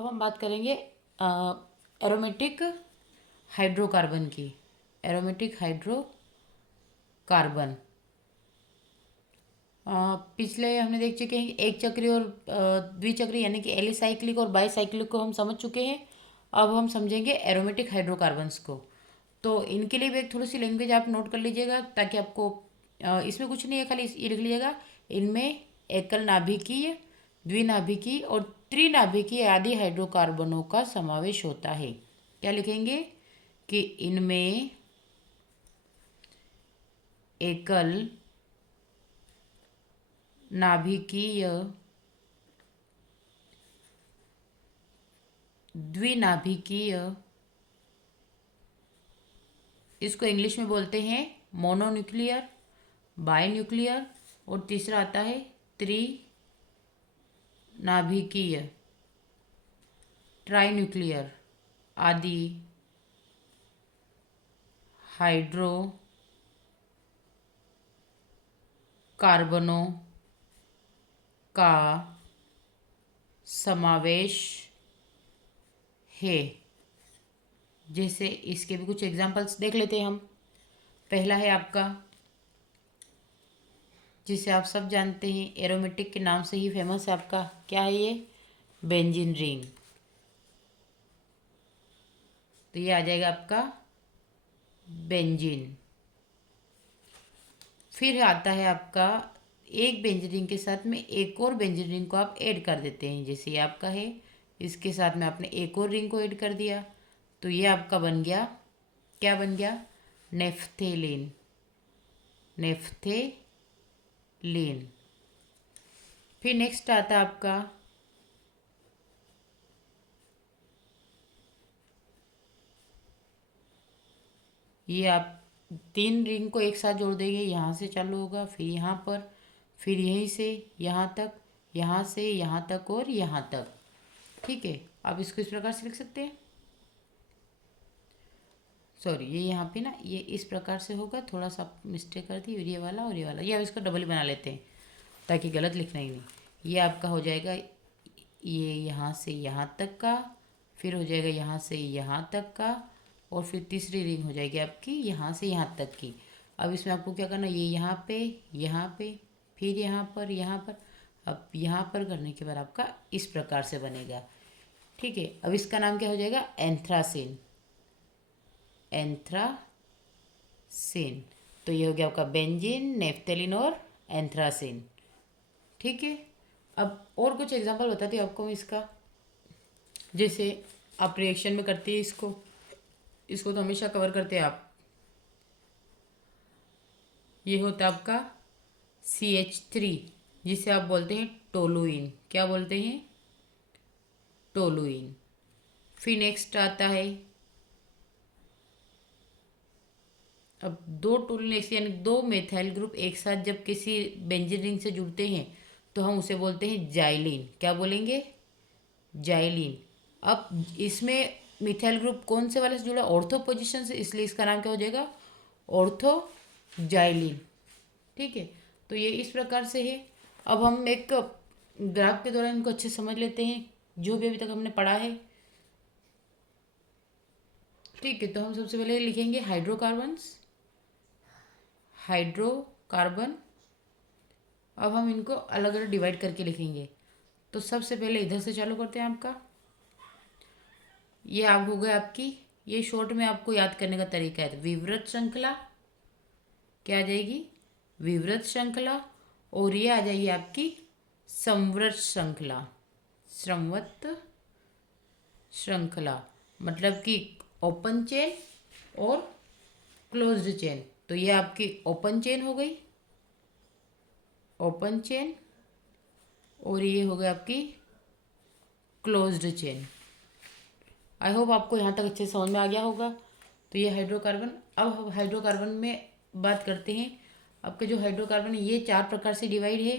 अब हम बात करेंगे एरोमेटिक हाइड्रोकार्बन की। एरोमेटिक हाइड्रोकार्बन पिछले हमने देख चुके हैं कि एक चक्री और द्विचक्री यानी कि एलिसाइक्लिक और बाईसाइक्लिक को हम समझ चुके हैं। अब हम समझेंगे एरोमेटिक हाइड्रोकार्बन्स को। तो इनके लिए भी एक थोड़ी सी लैंग्वेज आप नोट कर लीजिएगा ताकि आपको इसमें कुछ नहीं है, खाली ये लिख लीजिएगा। इनमें एकल नाभिकीय, द्विनाभिकीय और त्रिनाभिकीय आदि हाइड्रोकार्बनों का समावेश होता है। क्या लिखेंगे कि इनमें एकल नाभिकीय, द्विनाभिकीय, इसको इंग्लिश में बोलते हैं मोनोन्यूक्लियर, बाइन्यूक्लियर, और तीसरा आता है त्रिनाभिकीय, ट्राइन्यूक्लियर आदि हाइड्रोकार्बनों का समावेश है। जैसे इसके भी कुछ एग्जांपल्स देख लेते हैं हम। पहला है आपका, जिसे आप सब जानते हैं, एरोमेटिक के नाम से ही फेमस है आपका, क्या है ये? Benzene ring. तो ये आ जाएगा आपका बेंजीन। फिर आता है आपका, एक बेंजीन रिंग के साथ में एक और बेंजीन रिंग को आप ऐड कर देते हैं। जैसे ये आपका है, इसके साथ में आपने एक और रिंग को ऐड कर दिया, तो ये आपका बन गया, क्या बन गया? नेफ्थेलिन। नेफ्थेलिन। फिर नेक्स्ट आता है आपका, ये आप तीन रिंग को एक साथ जोड़ देंगे, यहाँ से चालू होगा, फिर यहाँ पर, फिर यहीं से यहाँ तक, यहाँ से यहाँ तक और यहाँ तक। ठीक है, आप इसको इस प्रकार से लिख सकते हैं। सॉरी, ये यहाँ पे ना, ये इस प्रकार से होगा, थोड़ा सा मिस्टेक कर दी, ये वाला और ये वाला, ये अब इसको डबल ही बना लेते हैं ताकि गलत लिखना ही नहीं। ये आपका हो जाएगा, ये यहाँ से यहाँ तक का, फिर हो जाएगा यहाँ से यहाँ तक का, और फिर तीसरी रिंग हो जाएगी आपकी यहाँ से यहाँ तक की। अब इसमें आपको क्या करना, ये यहाँ पे, यहाँ पे, फिर यहाँ पर, यहाँ पर। अब यहाँ पर करने के बाद आपका इस प्रकार से बनेगा। ठीक है, अब इसका नाम क्या हो जाएगा? एंथ्रासिन। एंथ्रासिन। तो ये हो गया आपका बेंजीन, नेफ्थेलिन और एंथ्रासिन। ठीक है, अब और कुछ एग्जांपल बताती हूँ आपको मैं इसका। जैसे आप रिएक्शन में करते हैं इसको, इसको तो हमेशा कवर करते हैं आप। ये होता है आपका CH3, जिसे आप बोलते हैं टोलुइन। क्या बोलते हैं? टोलुइन। फिर नेक्स्ट आता है, अब दो टोलुइन यानी दो मेथाइल ग्रुप एक साथ जब किसी बेंजीन रिंग से जुड़ते हैं तो हम उसे बोलते हैं जाइलिन। क्या बोलेंगे? जाइलिन। अब इसमें मिथाइल ग्रुप कौन से वाले से जुड़ा? ऑर्थो पोजीशन से, इसलिए इसका नाम क्या हो जाएगा? Ortho xylene. ठीक है, तो ये इस प्रकार से है। अब हम एक ग्राफ के दौरान इनको अच्छे से समझ लेते हैं, जो भी अभी तक हमने पढ़ा है। ठीक है, तो हम सबसे पहले लिखेंगे हाइड्रोकार्बन्स, हाइड्रोकार्बन। अब हम इनको अलग अलग डिवाइड करके लिखेंगे। तो सबसे पहले इधर से चालू करते हैं आपका। ये आप हो गए आपकी, ये शॉर्ट में आपको याद करने का तरीका है। विवृत श्रृंखला क्या आ जाएगी? विवृत श्रृंखला। और ये आ जाएगी आपकी संवृत श्रृंखला। संवृत श्रृंखला मतलब कि ओपन चेन और क्लोज्ड चेन। तो ये आपकी ओपन चेन हो गई, ओपन चेन, और ये हो गई आपकी क्लोज्ड चेन। आई होप आपको यहाँ तक अच्छे से समझ में आ गया होगा। तो ये हाइड्रोकार्बन। अब हम हाइड्रोकार्बन में बात करते हैं। आपके जो हाइड्रोकार्बन है ये चार प्रकार से डिवाइड है।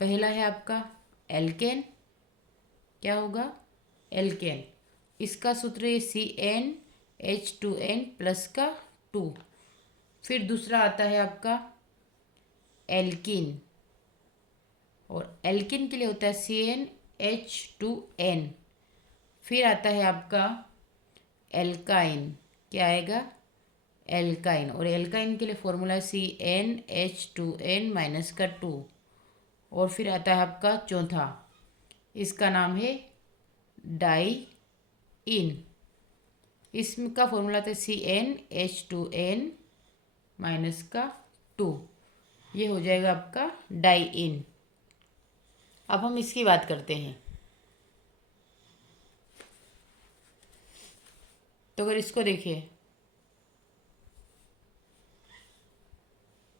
पहला है आपका एल्केन। क्या होगा? एल्केन। इसका सूत्र है CnH2n प्लस का 2। फिर दूसरा आता है आपका एल्किन, और एल्किन के लिए होता है CnH2 H2N। फिर आता है आपका एल्काइन। क्या आएगा? एल्काइन। और एल्काइन के लिए फॉर्मूला है CnH2n माइनस का 2। और फिर आता है आपका चौथा, इसका नाम है डाई इसका फॉर्मूला था CnH2n माइनस का 2। ये हो जाएगा आपका डाई। अब हम इसकी बात करते हैं। तो अगर इसको देखिए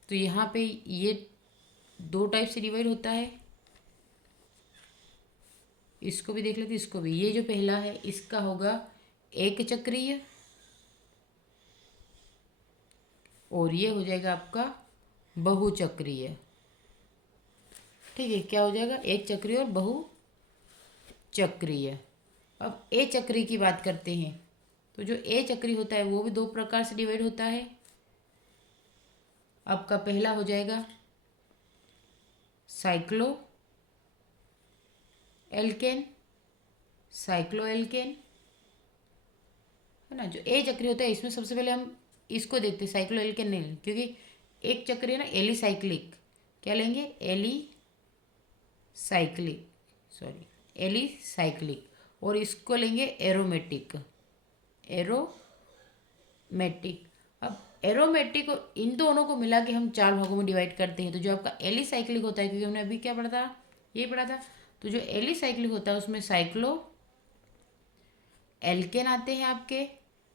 तो यहाँ पे ये दो टाइप से डिवाइड होता है। इसको भी देख लेते, इसको भी। ये जो पहला है इसका होगा एक चक्रीय, और ये हो जाएगा आपका बहुचक्रीय। ठीक है, क्या हो जाएगा? एक चक्रीय और बहुचक्रीय। अब ए चक्री की बात करते हैं। तो जो ए चक्री होता है वो भी दो प्रकार से डिवाइड होता है। आपका पहला हो जाएगा साइक्लो एल्केन, है ना। जो ए चक्री होता है इसमें सबसे पहले हम इसको देखते हैं, साइक्लो एल्केन नहीं, क्योंकि एक चक्री है ना एलिसाइक्लिक। क्या लेंगे? एलिसाइक्लिक। और इसको लेंगे एरोमेटिक। अब एरोमेटिक और इन दोनों को मिला के हम चार भागों में डिवाइड करते हैं। तो जो आपका एलिसाइक्लिक होता है, क्योंकि हमने अभी क्या पढ़ा था, ये पढ़ा था। तो जो एलिसाइक्लिक होता है उसमें साइक्लो एल्केन आते हैं आपके।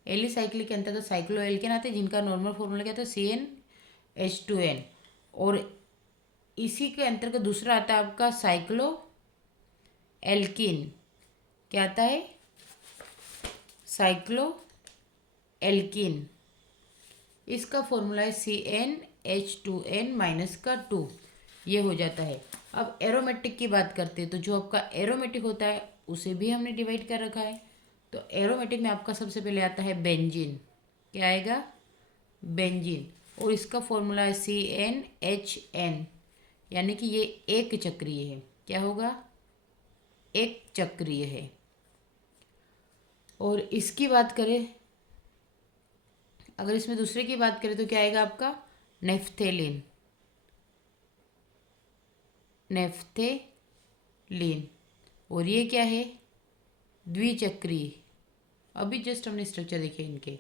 एलिसाइक्लिक के अंतर्गत साइक्लो एल्केन आते हैं, जिनका नॉर्मल फॉर्मूला क्या था? CnH2n। और इसी के अंतर्गत दूसरा आता है आपका साइक्लो एल्किन। क्या आता है? Cyclo alkene. इसका फॉर्मूला है CnH2n माइनस का 2। ये हो जाता है। अब एरोमेटिक की बात करते हैं। तो जो आपका एरोमेटिक होता है उसे भी हमने डिवाइड कर रखा है। तो एरोमेटिक में आपका सबसे पहले आता है बेंजीन। क्या आएगा? बेंजीन। और इसका फॉर्मूला है CnHn, यानी कि ये एक चक्रीय है। क्या होगा? एक चक्रीय है। और इसकी बात करें, अगर इसमें दूसरे की बात करें तो क्या आएगा आपका? नेफ्थेलिन। और ये क्या है? द्विचक्रीय। अभी जस्ट हमने स्ट्रक्चर देखे इनके।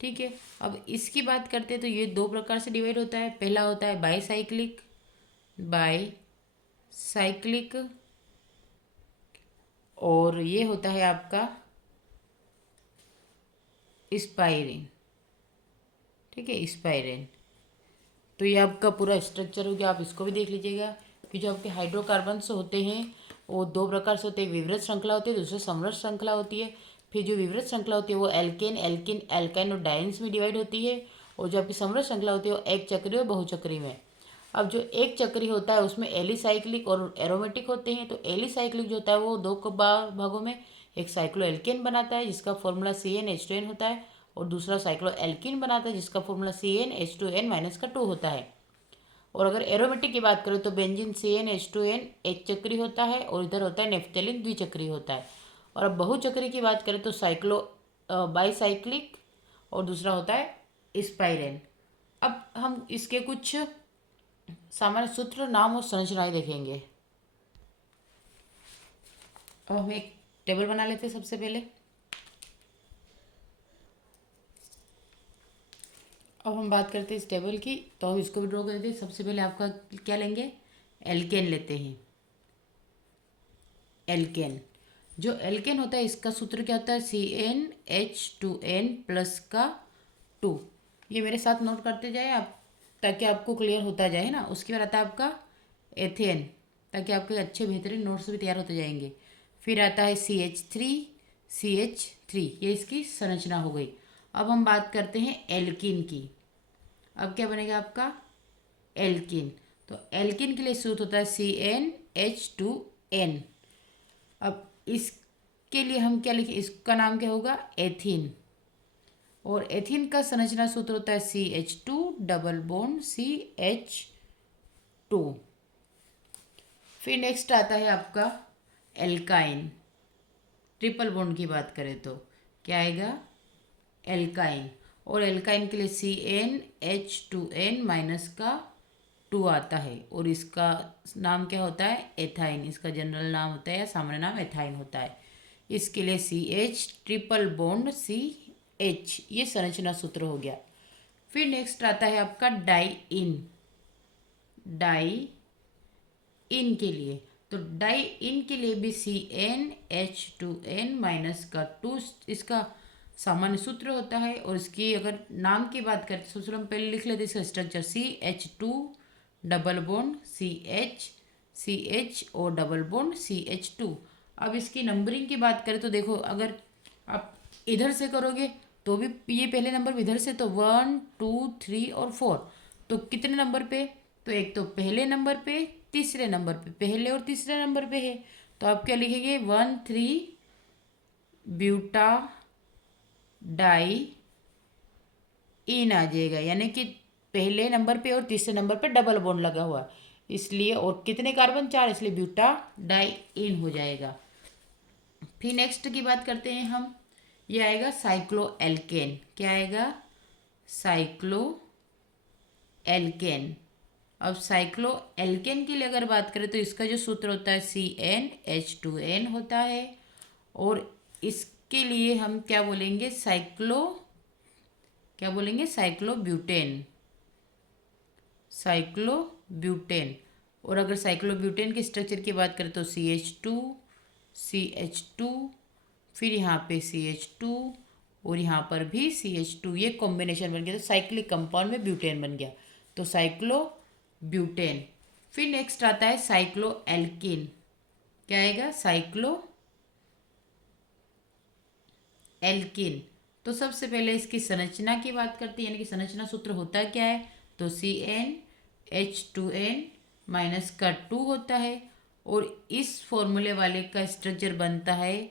ठीक है, अब इसकी बात करते हैं। तो ये दो प्रकार से डिवाइड होता है। पहला होता है बाईसाइक्लिक, और ये होता है आपका स्पाइरिन। ठीक है, स्पाइरिन। तो ये आपका पूरा स्ट्रक्चर हो गया। आप इसको भी देख लीजिएगा कि जो आपके हाइड्रोकार्बन्स होते हैं वो दो प्रकार से होते हैं। विवृत श्रृंखला होती है, दूसरी समृद्ध श्रृंखला होती है। फिर जो विवृत श्रृंखला होती है वो एल्काइन और डाइन्स में डिवाइड होती है। और जो आपकी समृद्ध श्रृंखला होती है वो एक चक्री और बहुचक्री में। अब जो एक चक्री होता है उसमें एलिसाइक्लिक और एरोमेटिक होते हैं। तो एलिसाइक्लिक जो होता है वो दो भागों में, एक साइक्लो एल्केन बनाता है जिसका फॉर्मूला CnH2n होता है, और दूसरा साइक्लो एल्किन बनाता है जिसका फॉर्मूला CnH2n माइनस का 2 होता है। और अगर एरोमेटिक की बात करें तो बेंजीन CnH2n एक चक्री होता है, और इधर होता है नेफ्थेलिन द्विचक्री होता है। और अब बहुचक्री की बात करें तो साइक्लो बाईसाइक्लिक, और दूसरा होता है स्पाइरेन। अब हम इसके कुछ सामान्य सूत्र, नाम और संरचनाएं देखेंगे। अब हम एक टेबल बना लेते हैं सबसे पहले। अब हम बात करते हैं इस टेबल की, तो हम इसको भी ड्रॉ कर देते हैं। सबसे पहले आपका क्या लेंगे? एल्केन लेते हैं। एल्केन, जो एल्केन होता है इसका सूत्र क्या होता है? CnH2n प्लस का 2। ये मेरे साथ नोट करते जाए आप, ताकि आपको क्लियर होता जाए ना। उसके बाद आता है आपका एथेन, ताकि आपके अच्छे बेहतरीन नोट्स भी तैयार होते जाएंगे। फिर आता है CH3, ये इसकी संरचना हो गई। अब हम बात करते हैं एल्किन की। अब क्या बनेगा आपका? एल्किन। तो एल्किन के लिए सूत्र होता है CnH2n। अब इसके लिए हम क्या लिखें? इसका नाम क्या होगा? एथीन। और एथीन का संरचना सूत्र होता है CH2 डबल बॉन्ड CH2। फिर नेक्स्ट आता है आपका एल्काइन, ट्रिपल बॉन्ड की बात करें तो क्या आएगा, एल्काइन। और एल्काइन के लिए CnH2n माइनस का 2 आता है, और इसका नाम क्या होता है, एथाइन। इसका जनरल नाम होता है या सामान्य नाम एथाइन होता है। इसके लिए CH ट्रिपल बॉन्ड CH, ये संरचना सूत्र हो गया। फिर नेक्स्ट आता है आपका डाई इन। डाई इन के लिए, तो डाई इन के लिए भी CnH2n माइनस का 2 इसका सामान्य सूत्र होता है। और इसकी अगर नाम की बात करें तो सूत्र हम पहले लिख लेते हैं। इसका structure CH2 double bond CH और डबल बॉन्ड CH2। अब इसकी नंबरिंग की बात करें तो देखो, अगर आप इधर से करोगे तो भी ये पहले नंबर इधर से, तो 1 2 3 और 4, तो कितने नंबर पे, तो एक तो पहले नंबर पे, तीसरे नंबर पे, पहले और तीसरे नंबर पे है। तो आप क्या लिखेंगे, 1,3 ब्यूटा डाई इन आ जाएगा, यानी कि पहले नंबर पे और तीसरे नंबर पे डबल बॉन्ड लगा हुआ है इसलिए, और कितने कार्बन, 4, इसलिए ब्यूटा डाई इन हो जाएगा। फिर नेक्स्ट की बात करते हैं हम, ये आएगा साइक्लो एल्केन। क्या आएगा, साइक्लो एल्केन। अब साइक्लो एल्केन के लिए अगर बात करें तो इसका जो सूत्र होता है CnH2n होता है। और इसके लिए हम क्या बोलेंगे, क्या बोलेंगे, साइक्लोब्यूटेन। साइक्लोब्यूटेन। और अगर साइक्लोब्यूटेन के स्ट्रक्चर की बात करें तो CH2 फिर यहाँ पे CH2 और यहाँ पर भी CH2, ये कॉम्बिनेशन बन गया, तो साइक्लिक कंपाउंड में ब्यूटेन बन गया, तो साइक्लोब्यूटेन। फिर नेक्स्ट आता है साइक्लो एल्किन। क्या आएगा, साइक्लो एल्किन। तो सबसे पहले इसकी संरचना की बात करते हैं, यानी कि संरचना सूत्र होता क्या है, तो CnH2n माइनस का 2 होता है। और इस फॉर्मूले वाले का स्ट्रक्चर बनता है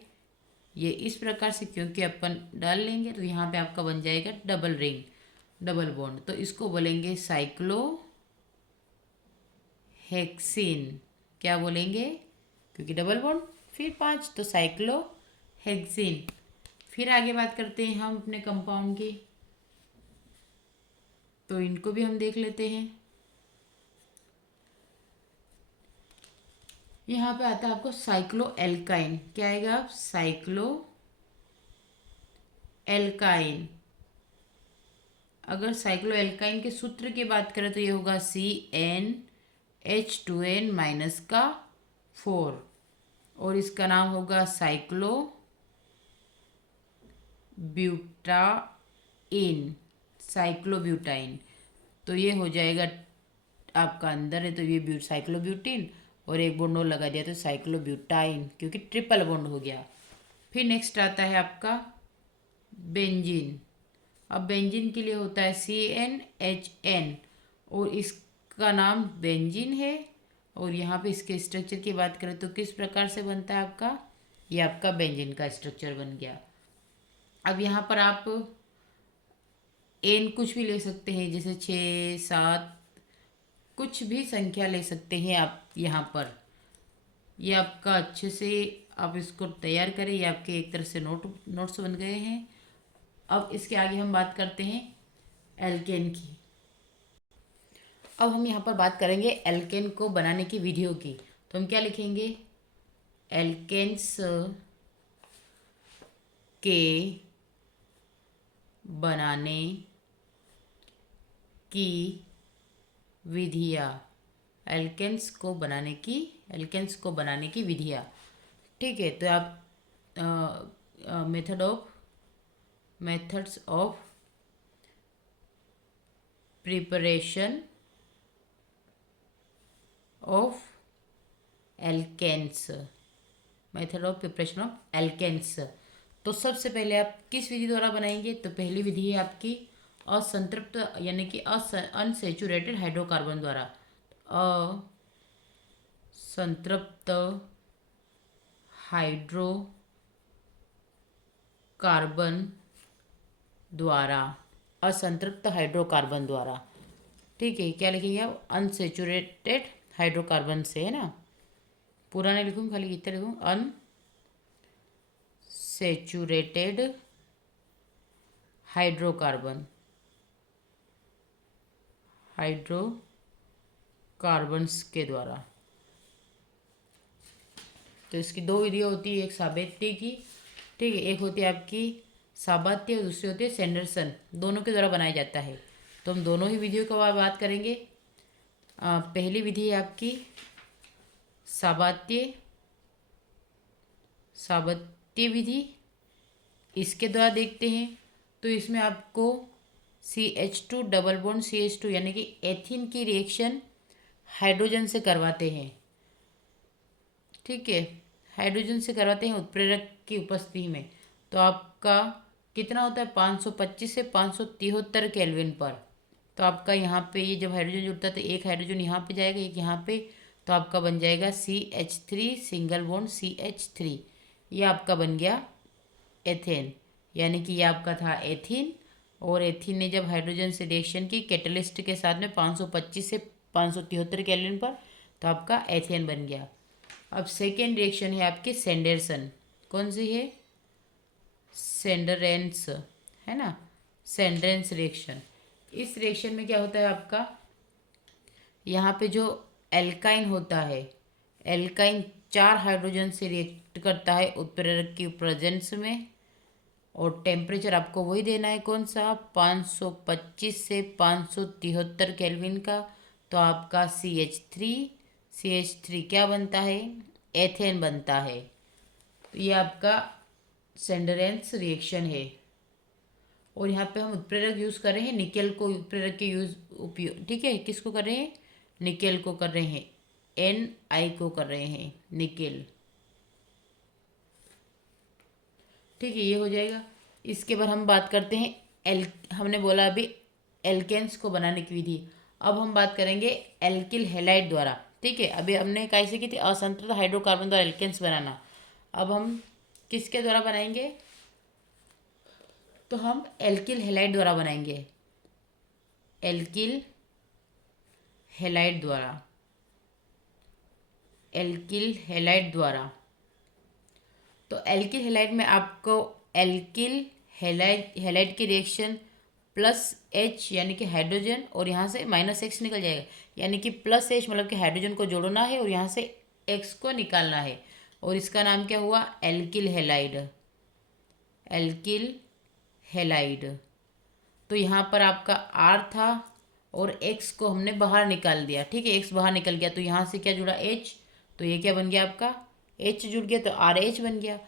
ये इस प्रकार से, क्योंकि अपन डाल लेंगे तो यहाँ पे आपका बन जाएगा डबल रिंग, डबल बॉन्ड, तो इसको बोलेंगे साइक्लो हेक्सिन। क्या बोलेंगे, क्योंकि डबल बॉन्ड, फिर 5, तो साइक्लो हेक्सिन। फिर आगे बात करते हैं हम अपने कंपाउंड की, तो इनको भी हम देख लेते हैं। यहाँ पे आता है आपको साइक्लो एल्काइन। क्या आएगा, साइक्लो एल्काइन। अगर साइक्लो एल्काइन के सूत्र की बात करें तो ये होगा CnH2n माइनस का 4, और इसका नाम होगा साइक्लो ब्यूटाइन, साइक्लोब्यूटाइन। तो ये हो जाएगा आपका अंदर है, तो ये साइक्लोब्यूटिन, और एक बॉन्ड और लगा दिया तो साइक्लोब्यूटाइन, क्योंकि ट्रिपल बॉन्ड हो गया। फिर नेक्स्ट आता है आपका बेंजीन। अब बेंजीन के लिए होता है CnHn, और इसका नाम बेंजीन है। और यहाँ पे इसके स्ट्रक्चर की बात करें तो किस प्रकार से बनता है आपका, ये आपका बेंजीन का स्ट्रक्चर बन गया। अब यहाँ पर आप एन कुछ भी ले सकते हैं, जैसे 6 7 कुछ भी संख्या ले सकते हैं आप यहाँ पर। ये आपका अच्छे से आप इसको तैयार करें, ये आपके एक तरह से नोट्स बन गए हैं। अब इसके आगे हम बात करते हैं एल्केन की। अब हम यहाँ पर बात करेंगे एल्केन को बनाने की विधियों की। तो हम क्या लिखेंगे, एल्केन्स के बनाने की विधियाँ, एल्केन्स को बनाने की विधियाँ। ठीक है, तो आप methods of preparation of alkanes, method of preparation of alkanes. तो सबसे पहले आप किस विधि द्वारा बनाएंगे, तो पहली विधि है आपकी असंतृप्त यानी कि अनसेचुरेटेड हाइड्रोकार्बन द्वारा। असंतृप्त हाइड्रोकार्बन द्वारा, असंतृप्त हाइड्रोकार्बन द्वारा। ठीक है, क्या लिखेंगे आप, अनसेचुरेटेड हाइड्रोकार्बन से, है ना। पूरा नहीं लिखूँ, खाली इतना लिखूँ, अनसेचुरेटेड हाइड्रोकार्बन, हाइड्रोकार्बन्स के द्वारा। तो इसकी दो विधियाँ होती है, एक साबेती की, ठीक है, एक होती है आपकी साबात्य और दूसरी होती है सैंडरसन, दोनों के द्वारा बनाया जाता है। तो हम दोनों ही विधियों की बात करेंगे। पहली विधि है आपकी साबत्य विधि, इसके द्वारा देखते हैं तो इसमें आपको CH2 डबल बॉन्ड CH2 यानी कि एथीन की रिएक्शन हाइड्रोजन से करवाते हैं, ठीक है, हाइड्रोजन से करवाते हैं उत्प्रेरक की उपस्थिति में। तो आपका कितना होता है, 525 से 573 केल्विन पर। तो आपका यहाँ पे ये जब हाइड्रोजन जुड़ता है तो एक हाइड्रोजन यहाँ पे जाएगा, एक यहाँ पे, तो आपका बन जाएगा CH3 सिंगल बॉन्ड CH3, ये आपका बन गया एथेन। यानी कि ये आपका था एथीन, और एथीन ने जब हाइड्रोजन से रिएक्शन की कैटलिस्ट के साथ में 525 से 573 केल्विन पर, तो आपका एथेन बन गया। अब सेकेंड रिएक्शन है आपकी सैंडरसन, कौन सी है, सैंडरेंस, है ना, सैंडरेंस रिएक्शन। इस रिएक्शन में क्या होता है आपका, यहाँ पे जो एल्काइन होता है, एल्काइन 4 हाइड्रोजन से रिएक्ट करता है उत्प्रेरक की प्रेजेंस में, और टेम्परेचर आपको वही देना है, कौन सा, 525 से 573 केल्विन का। तो आपका CH3 क्या बनता है, एथेन बनता है। तो ये आपका सैंडरेंस रिएक्शन है। और यहाँ पे हम उत्प्रेरक यूज़ कर रहे हैं निकेल को, उत्प्रेरक के उपयोग, ठीक है, किसको कर रहे हैं, निकेल को कर रहे हैं, Ni को कर रहे हैं, निकेल, ठीक है, ये हो जाएगा। इसके बाद हम बात करते हैं हमने बोला अभी एल्केन्स को बनाने की विधि। अब हम बात करेंगे एल्किल हैलाइड द्वारा, ठीक है। अभी हमने कैसे की थी, असंतृप्त हाइड्रोकार्बन द्वारा एल्केन्स बनाना। अब हम किसके द्वारा बनाएंगे, तो हम एल्किल हैलाइड द्वारा बनाएंगे, एल्किल हैलाइड द्वारा, एल्किल हैलाइड द्वारा। तो एल्किल हैलाइड में आपको एल्किल हैलाइड की रिएक्शन +H यानी कि हाइड्रोजन, और यहाँ से -X निकल जाएगा, यानी कि +H मतलब कि हाइड्रोजन को जोड़ना है और यहाँ से X को निकालना है, और इसका नाम क्या हुआ, एल्किल हैलाइड, एल्किल हैलाइड। तो यहाँ पर आपका R था और X को हमने बाहर निकाल दिया, ठीक है, X बाहर निकल गया, तो यहाँ से क्या जुड़ा, H, तो ये क्या बन गया आपका, H जुड़ गया, तो RH बन गया,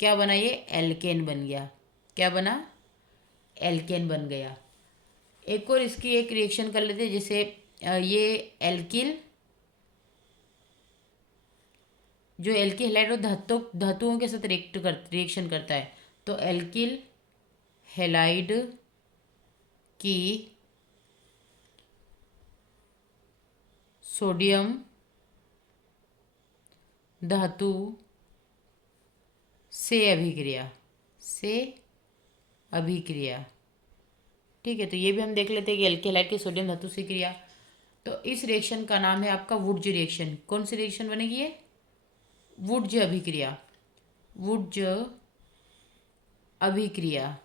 क्या बना, ये एल्केन बन गया, क्या बना, एल्केन बन गया। एक और इसकी एक रिएक्शन कर लेते हैं, जैसे ये एल्किल, जो एल्किल हैलाइड और धातुओं के साथ रिएक्शन करता है, तो एल्किल हैलाइड की सोडियम धातु से अभिक्रिया, ठीक है। तो ये भी हम देख लेते हैं कि एल्किल हैलाइड की सोडियम धातु से क्रिया। तो इस रिएक्शन का नाम है आपका वुड्ज रिएक्शन। कौन सी रिएक्शन बनेगी ये, वुड्ज अभिक्रिया, वुड्ज अभिक्रिया।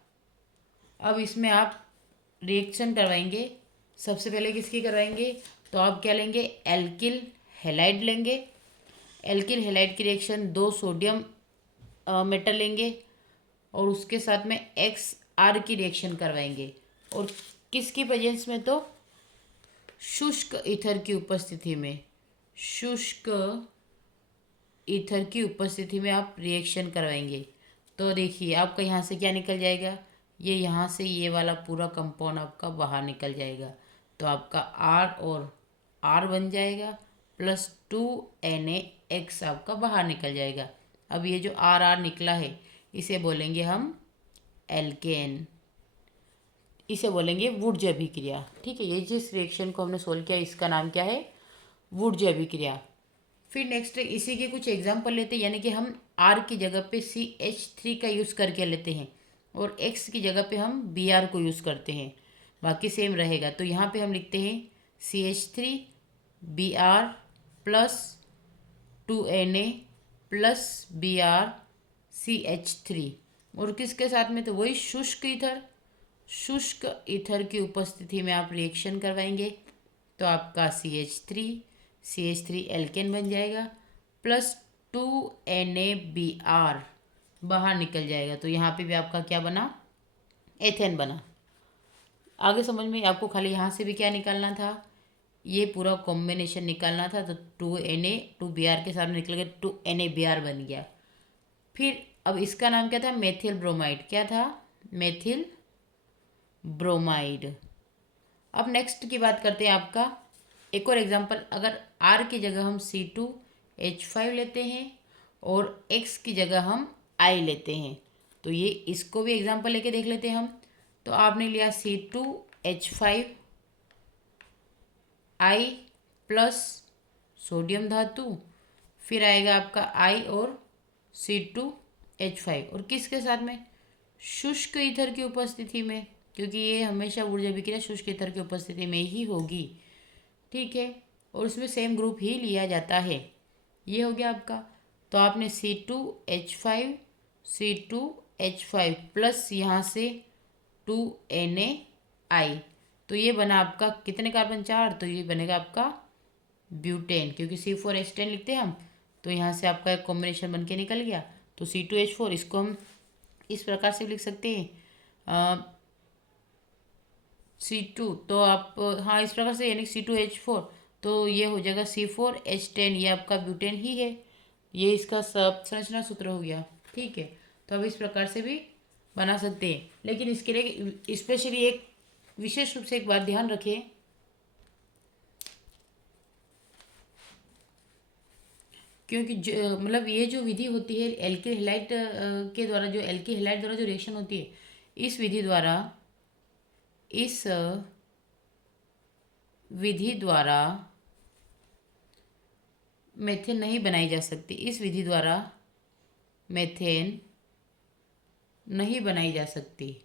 अब इसमें आप रिएक्शन करवाएंगे, सबसे पहले किसकी करवाएंगे, तो आप क्या लेंगे, एल्किल हैलाइड लेंगे, एल्किल हैलाइड की रिएक्शन 2 सोडियम मेटल लेंगे और उसके साथ में XR की रिएक्शन करवाएंगे, और किसकी प्रेजेंस में, तो शुष्क ईथर की उपस्थिति में, शुष्क ईथर की उपस्थिति में आप रिएक्शन करवाएंगे। तो देखिए आपका यहाँ से क्या निकल जाएगा, ये यहाँ से ये वाला पूरा कंपाउंड आपका बाहर निकल जाएगा, तो आपका R और R बन जाएगा, +2NaX आपका बाहर निकल जाएगा। अब ये जो RR निकला है इसे बोलेंगे हम एल्केन, इसे बोलेंगे वुड्ज अभिक्रिया, ठीक है। ये जिस रिएक्शन को हमने सोल्व किया इसका नाम क्या है, वुड्ज अभिक्रिया। फिर नेक्स्ट इसी के कुछ एग्जाम्पल लेते हैं, यानी कि हम R की जगह पे CH3 का यूज़ करके लेते हैं और X की जगह पे हम Br को यूज़ करते हैं, बाकी सेम रहेगा। तो यहाँ पे हम लिखते हैं CH3 Br plus 2Na plus Br CH3। और किसके साथ में? तो वही शुष्क ईथर। शुष्क ईथर की उपस्थिति में आप रिएक्शन करवाएंगे तो आपका CH3 एल्केन बन जाएगा, प्लस 2NaBr बाहर निकल जाएगा। तो यहाँ पे भी आपका क्या बना? एथेन बना। आगे समझ में? आपको खाली यहाँ से भी क्या निकालना था? ये पूरा कॉम्बिनेशन निकालना था। तो 2Na 2Br के सामने निकल गया, 2NaBr बन गया। फिर अब इसका नाम क्या था? Methyl bromide. क्या था? Methyl bromide. अब नेक्स्ट की बात करते हैं आपका एक और एग्जांपल। अगर R की जगह हम C2H5 लेते हैं और X की जगह हम I लेते हैं, तो ये इसको भी एग्जांपल लेके देख लेते हैं हम। तो आपने लिया C2H5 I प्लस सोडियम धातु, फिर आएगा आपका I और C2H5, और किसके साथ में? शुष्क ईथर की उपस्थिति में, क्योंकि ये हमेशा ऊर्जा विक्रिया शुष्क ईथर की उपस्थिति में ही होगी। ठीक है, और उसमें सेम ग्रुप ही लिया जाता है। ये हो गया आपका। तो आपने C2H5 प्लस यहाँ से 2NaI, तो ये बना आपका कितने कार्बन? 4। तो ये बनेगा आपका ब्यूटेन, क्योंकि C4H10 लिखते हैं हम, तो यहाँ से आपका एक कॉम्बिनेशन बन के निकल गया। तो C2H4, इसको हम इस प्रकार से लिख सकते हैं C2, तो आप हाँ इस प्रकार से, यानी C2H4, तो ये हो जाएगा C4H10, ये आपका ब्यूटेन ही है। ये इसका सब संरचना सूत्र हो गया। ठीक है, तो अब इस प्रकार से भी बना सकते हैं, लेकिन इसके लिए स्पेशली एक विशेष रूप से एक बात ध्यान रखें, क्योंकि मतलब ये जो विधि होती है एल्किल हैलाइड के द्वारा, जो एल्किल हैलाइड द्वारा जो रिएक्शन होती है, इस विधि द्वारा मेथेन नहीं बनाई जा सकती। इस विधि द्वारा मेथेन नहीं बनाई जा सकती।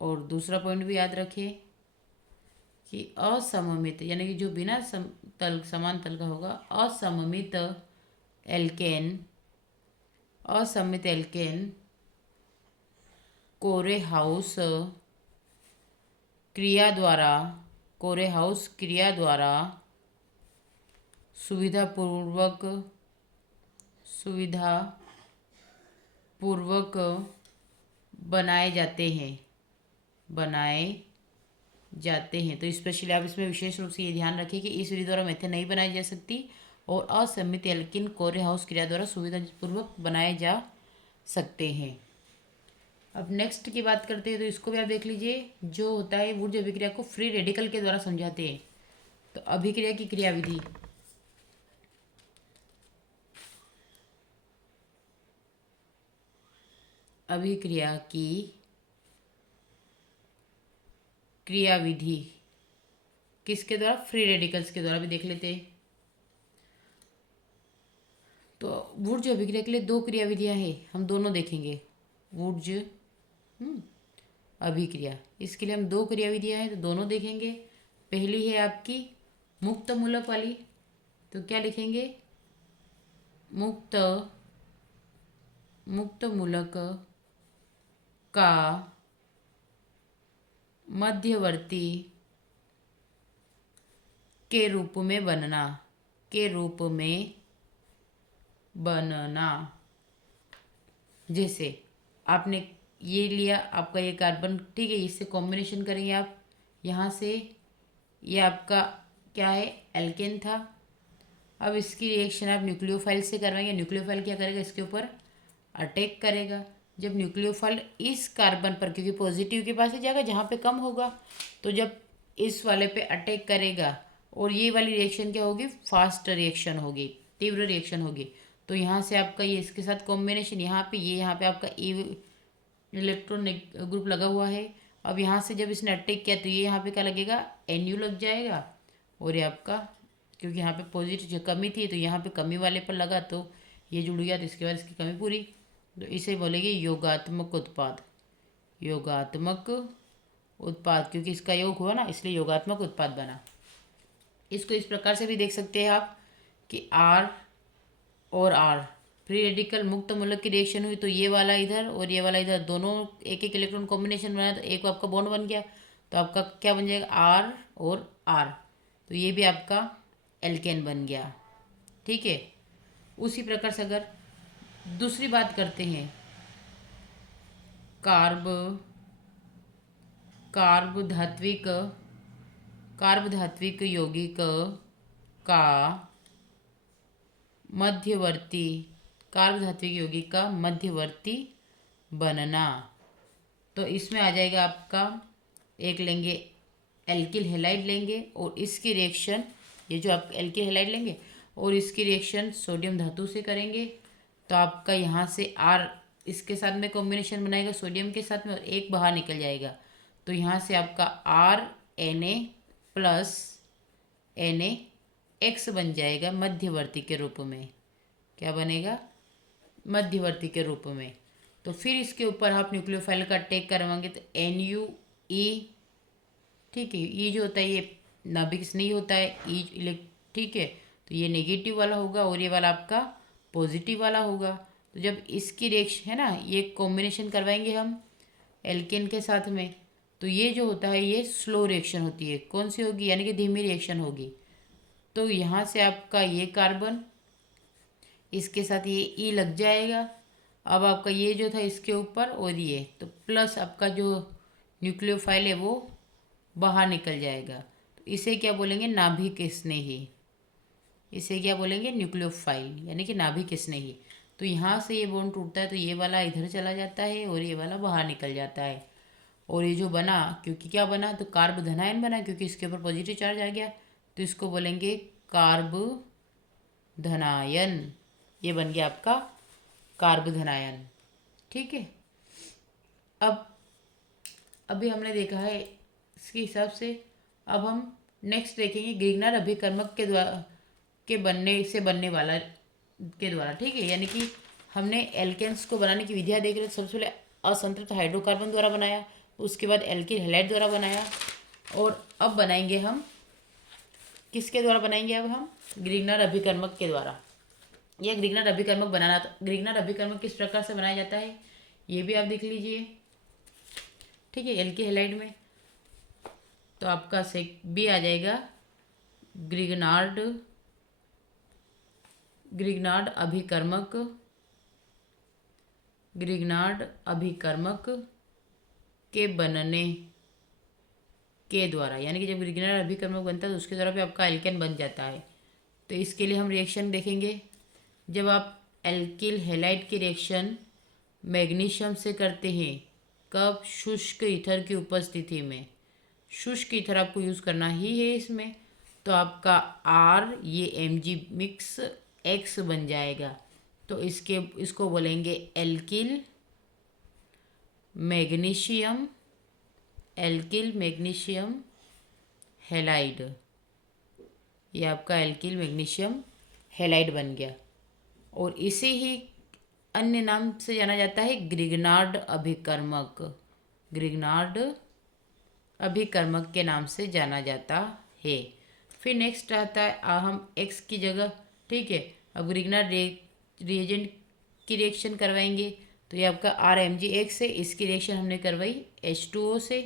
और दूसरा पॉइंट भी याद रखें कि असममित, यानी कि जो बिना समान तल का होगा, असममित एल्केन कोरेहाउस क्रिया द्वारा सुविधापूर्वक बनाए जाते हैं। तो स्पेशली आप इसमें विशेष रूप से ये ध्यान रखें कि इस विधि द्वारा मेथेन नहीं बनाई जा सकती, और असममित एल्किन कोरेहाउस क्रिया द्वारा सुविधापूर्वक बनाए जा सकते हैं। अब नेक्स्ट की बात करते हैं, तो इसको भी आप देख लीजिए। जो होता है ऊर्जा अभिक्रिया को फ्री रेडिकल के द्वारा समझाते हैं। तो अभिक्रिया की क्रियाविधि, अभिक्रिया की क्रियाविधि किसके द्वारा? फ्री रेडिकल्स के द्वारा भी देख लेते हैं। तो ऊर्जा अभिक्रिया के लिए दो क्रियाविधियां हैं, हम दोनों देखेंगे। ऊर्जा अभिक्रिया, इसके लिए हम दो क्रियाविधियां हैं, तो दोनों देखेंगे। पहली है आपकी मुक्त मूलक वाली, तो क्या लिखेंगे? मुक्त मूलक का मध्यवर्ती के रूप में बनना। जैसे आपने ये लिया, आपका ये कार्बन, ठीक है, इससे कॉम्बिनेशन करेंगे आप। यहाँ से ये आपका क्या है? एल्केन था। अब इसकी रिएक्शन आप न्यूक्लियोफाइल से करवाएंगे। न्यूक्लियोफाइल क्या करेगा? इसके ऊपर अटैक करेगा। जब न्यूक्लियोफाइल इस कार्बन पर, क्योंकि पॉजिटिव के पास ही जाएगा जहाँ पे कम होगा, तो जब इस वाले पे अटैक करेगा, और ये वाली रिएक्शन क्या होगी? फास्ट रिएक्शन होगी, तीव्र रिएक्शन होगी। तो यहाँ से आपका ये इसके साथ कॉम्बिनेशन, यहाँ पे आपका इलेक्ट्रॉन ग्रुप लगा हुआ है। अब यहाँ से जब इसने अटैक किया, तो ये यहाँ पे क्या लगेगा? NU लग जाएगा। और ये आपका, क्योंकि यहाँ पे पॉजिटिव जो कमी थी, तो यहाँ पे कमी वाले पर लगा, तो ये जुड़ गया, तो इसके बाद इसकी कमी पूरी। तो इसे बोलेंगे योगात्मक उत्पाद, क्योंकि इसका योग हुआ ना इसलिए योगात्मक उत्पाद बना। इसको इस प्रकार से भी देख सकते हैं आप कि आर और आर फ्री रेडिकल मुक्त मूलक की रिएक्शन हुई, तो ये वाला इधर और ये वाला इधर, दोनों एक एक इलेक्ट्रॉन कॉम्बिनेशन बनाया तो एक आपका बॉन्ड बन गया, तो आपका क्या बन जाएगा आर और आर, तो ये भी आपका एल्केन बन गया। ठीक है। उसी प्रकार से अगर दूसरी बात करते हैं, कार्ब कार्ब धात्विक कार्ब धात्विक यौगिक का मध्यवर्ती कार्ब धात्विक यौगिक का मध्यवर्ती बनना, तो इसमें आ जाएगा आपका एक लेंगे एल्किल हेलाइड लेंगे और इसकी रिएक्शन, ये जो आप एल्किल हेलाइड लेंगे और इसकी रिएक्शन सोडियम धातु से करेंगे, तो आपका यहाँ से आर इसके साथ में कॉम्बिनेशन बनाएगा सोडियम के साथ में और एक बाहर निकल जाएगा, तो यहाँ से आपका R N A plus N A X बन जाएगा मध्यवर्ती के रूप में। क्या बनेगा? मध्यवर्ती के रूप में। तो फिर इसके ऊपर आप न्यूक्लियोफाइल का अटैक करवाएंगे तो एन यू ई, ठीक है, ये जो होता है ये नाभिक स्नेही होता है ई, ठीक है, तो ये नेगेटिव वाला होगा और ये वाला आपका पॉजिटिव वाला होगा। तो जब इसकी रिएक्शन है ना, ये कॉम्बिनेशन करवाएंगे हम एल्केन के साथ में, तो ये जो होता है ये स्लो रिएक्शन होती है। कौन सी होगी? यानी कि धीमी रिएक्शन होगी। तो यहाँ से आपका ये कार्बन इसके साथ ये ई लग जाएगा। अब आपका ये जो था इसके ऊपर और ये, तो प्लस आपका जो न्यूक्लियोफाइल है वो बाहर निकल जाएगा। तो इसे क्या बोलेंगे? नाभिक स्नेही। इसे क्या बोलेंगे? न्यूक्लियोफाइल, यानी कि नाभिक स्नेही। तो यहाँ से ये बॉन्ड टूटता है तो ये वाला इधर चला जाता है और ये वाला बाहर निकल जाता है। और ये जो बना, क्योंकि क्या बना, तो कार्ब धनायन बना, क्योंकि इसके ऊपर पॉजिटिव चार्ज आ गया, तो इसको बोलेंगे कार्ब धनायन। ये बन गया आपका कार्ब धनायन। ठीक है। अब अभी हमने देखा है इसके हिसाब से, अब हम नेक्स्ट देखेंगे ग्रिग्नार अभिकर्मक के द्वारा के बनने वाला के द्वारा। ठीक है, यानी कि हमने एल्केन्स को बनाने की विधियाँ देख रहे थे। सबसे पहले असंतृप्त हाइड्रोकार्बन द्वारा बनाया, उसके बाद एल्किल हैलाइड द्वारा बनाया, और अब बनाएंगे हम किसके द्वारा बनाएंगे? अब हम ग्रिग्नार अभिकर्मक के द्वारा। यह ग्रिग्नार अभिकर्मक बनाना, ग्रिग्नार अभिकर्मक किस प्रकार से बनाया जाता है ये भी आप देख लीजिए। ठीक है, एल्किल हैलाइड में तो आपका सेक भी आ जाएगा ग्रिग्नार्ड अभिकर्मक के बनने के द्वारा, यानी कि जब ग्रिग्नार्ड अभिकर्मक बनता है तो उसके द्वारा भी आपका एल्केन बन जाता है। तो इसके लिए हम रिएक्शन देखेंगे। जब आप एल्किल हैलाइड की रिएक्शन मैग्नीशियम से करते हैं, कब? शुष्क ईथर की उपस्थिति में। शुष्क ईथर आपको यूज़ करना ही है इसमें, तो आपका आर ये Mg मिक्स एक्स बन जाएगा। तो इसको बोलेंगे एल्किल मैग्नीशियम हैलाइड। ये आपका एल्किल मैग्नीशियम हैलाइड बन गया, और इसे ही अन्य नाम से जाना जाता है ग्रिग्नार्ड अभिकर्मक के नाम से जाना जाता है। फिर नेक्स्ट आता है हम एक्स की जगह। ठीक है, अब ग्रिग्नार्ड रिएजेंट की रिएक्शन करवाएंगे, तो ये आपका RMgX है, इसकी रिएक्शन हमने करवाई H2O से,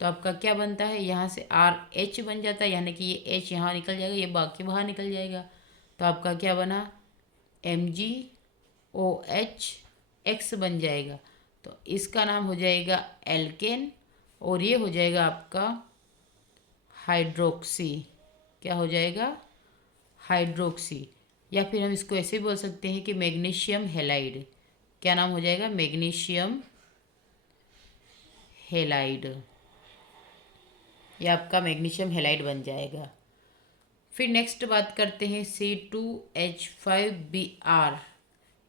तो आपका क्या बनता है? यहाँ से RH बन जाता है, यानी कि ये H यहाँ निकल जाएगा, ये बाकी बाहर निकल जाएगा, तो आपका क्या बना? MgOH बन जाएगा। तो इसका नाम हो जाएगा एल्केन, और ये हो जाएगा आपका हाइड्रोक्सी। क्या हो जाएगा? हाइड्रोक्सी। या फिर हम इसको ऐसे भी बोल सकते हैं कि मैग्नीशियम हैलाइड। क्या नाम हो जाएगा? Magnesium halide. ये आपका मैग्नीशियम हैलाइड बन जाएगा। फिर नेक्स्ट बात करते हैं C2H5Br।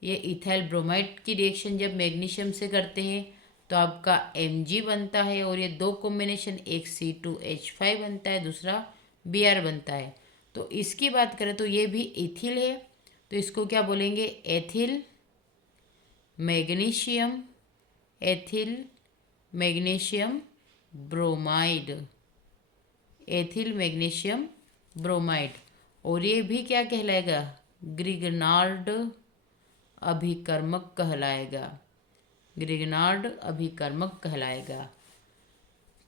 ये इथाइल ब्रोमाइड की रिएक्शन जब मैग्नीशियम से करते हैं तो आपका Mg बनता है, और ये दो कॉम्बिनेशन, एक C2H5 बनता है, दूसरा Br बनता है। तो इसकी बात करें तो ये भी इथिल है, तो इसको क्या बोलेंगे? Ethyl magnesium bromide, ethyl magnesium bromide. और ये भी क्या कहलाएगा? ग्रिगनार्ड अभिकर्मक कहलाएगा, ग्रिगनार्ड अभिकर्मक कहलाएगा।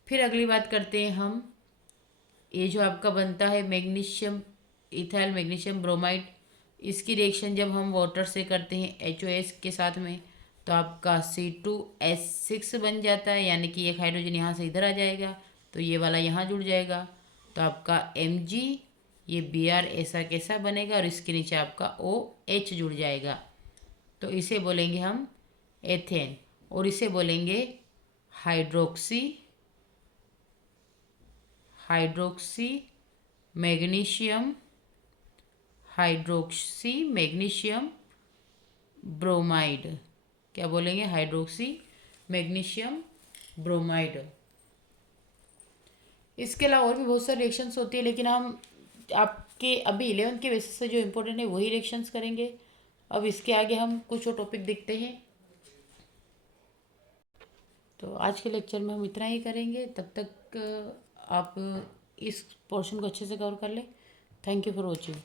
फिर अगली बात करते हैं हम, ये जो आपका बनता है मैग्नीशियम, इथाइल मैग्नीशियम ब्रोमाइड, इसकी रिएक्शन जब हम वाटर से करते हैं HOS के साथ में, तो आपका C2H6 बन जाता है, यानी कि एक हाइड्रोजन यहाँ से इधर आ जाएगा, तो ये वाला यहाँ जुड़ जाएगा, तो आपका Mg, ये Br ऐसा कैसा बनेगा, और इसके नीचे आपका OH जुड़ जाएगा, तो इसे बोलेंगे हम एथेन। और इसे बोलेंगे hydroxy magnesium, hydroxy magnesium bromide. क्या बोलेंगे? Hydroxy magnesium bromide. इसके अलावा और भी बहुत सारे रिएक्शंस होती है, लेकिन हम आपके अभी 11th के बेसिस से जो इम्पोर्टेंट है वही रिएक्शंस करेंगे। अब इसके आगे हम कुछ और टॉपिक देखते हैं। तो आज के लेक्चर में हम इतना ही करेंगे, तब तक आप इस पोर्शन को अच्छे से कवर कर लें। Thank you for watching.